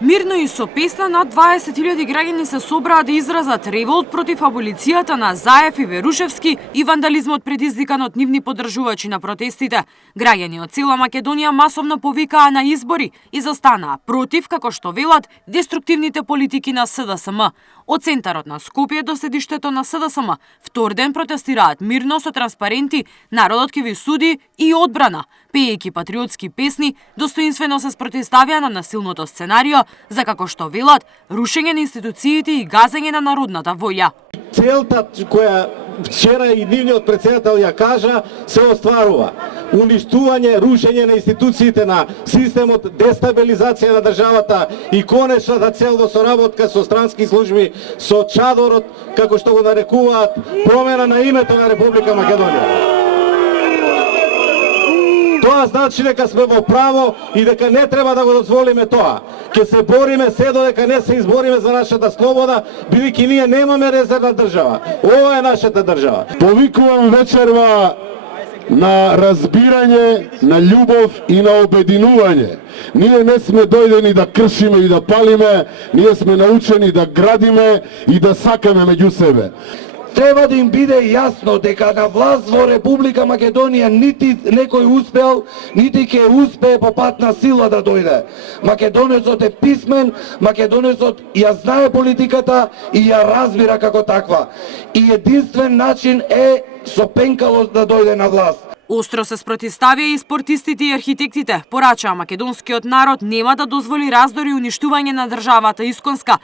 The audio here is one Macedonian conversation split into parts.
Мирно и со песна над 20.000 граѓани се собраа да изразат револт против аболицијата на Заев и Верушевски и вандализмот предизвикан од нивни поддржувачи на протестите. Граѓани од цела Македонија масовно повикаа на избори и застанаа против, како што велат, деструктивните политики на СДСМ. Од центарот на Скопје до седиштето на СДСМ втор ден протестираат мирно со транспаренти "Народот ќе ви суди" и "Одбрана", пеејќи патриотски песни, достоинствено се спротивставија на насилното сценарио за, како што велат, рушење на институциите и газење на народната волја. Целта која вчера и нивниот претседател ја кажа се остварува. Уништување, рушење на институциите на системот, дестабилизација на државата и конечната цел во соработка со странски служби, со чадорот, како што го нарекуваат, промена на името на Република Македонија. Тоа значи дека сме во право и дека не треба да го дозволиме тоа. Ќе се бориме се додека не се избориме за нашата слобода, бидејќи ние немаме резервна држава. Ова е нашата држава. Повикувам вечерва на разбирање, на љубов и на обединување. Ние не сме дојдени да кршиме и да палиме, ние сме научени да градиме и да сакаме меѓу себе. Треба да им биде јасно дека на власт во Република Македонија нити некој успеал, нити ќе успее по пат на сила да дојде. Македонецот е писмен, македонецот ја знае политиката и ја разбира како таква. И единствен начин е со пенкалост да дојде на власт. Остро се спротивставија и спортистите и архитектите. Порачаа македонскиот народ нема да дозволи раздори и уништување на државата исконска.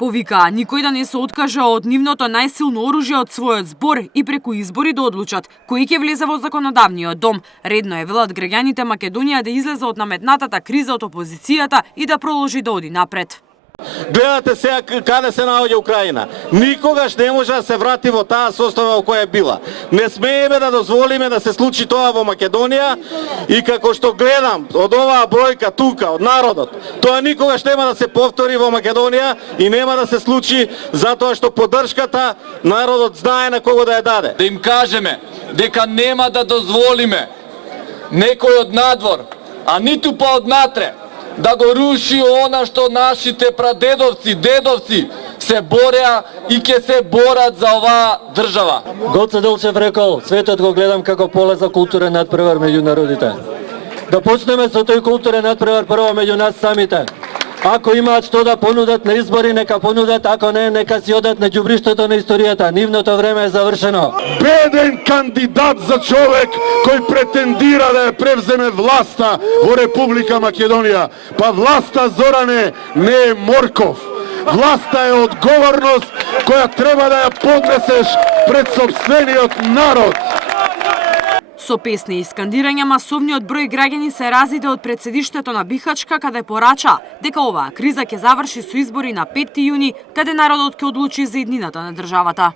Повикаа никој да не се откаже од нивното најсилно оружје, од својот збор и преку избори да одлучат кој ќе влезе во законодавниот дом. Редно е, велат граѓаните Македонија, да излезе од наметнатата криза од опозицијата и да продолжи да оди напред. Гледате сега каде се наоѓа Украина. Никогаш не може да се врати во таа состава во која била. Не смееме да дозволиме да се случи тоа во Македонија и како што гледам од оваа бројка тука, од народот, тоа никогаш нема да се повтори во Македонија и нема да се случи затоа што поддршката народот знае на кого да ја даде. Да им кажеме дека нема да дозволиме некој од надвор, а ниту па од натре, да го руши она што нашите прадедовци, дедовци се бореа и ќе се борат за оваа држава. Гоце Делчев рекол, светот го гледам како поле за културен надпревар меѓу народите. Да почнеме со тој културен надпревар прво меѓу нас самите. Ако имаат што да понудат на избори, нека понудат, ако не, нека си одат на ѓубриштото на историјата. Нивното време е завршено. Беден кандидат за човек кој претендира да ја превземе власта во Република Македонија. Па власта, Зоране, не е морков. Власта е одговорност која треба да ја поднесеш пред сопствениот народ. Со песни и скандирање масовниот број граѓани се разиде од пред седиштето на Бихачка, каде порача дека оваа криза ќе заврши со избори на 5 јуни, каде народот ќе одлучи за иднината на државата.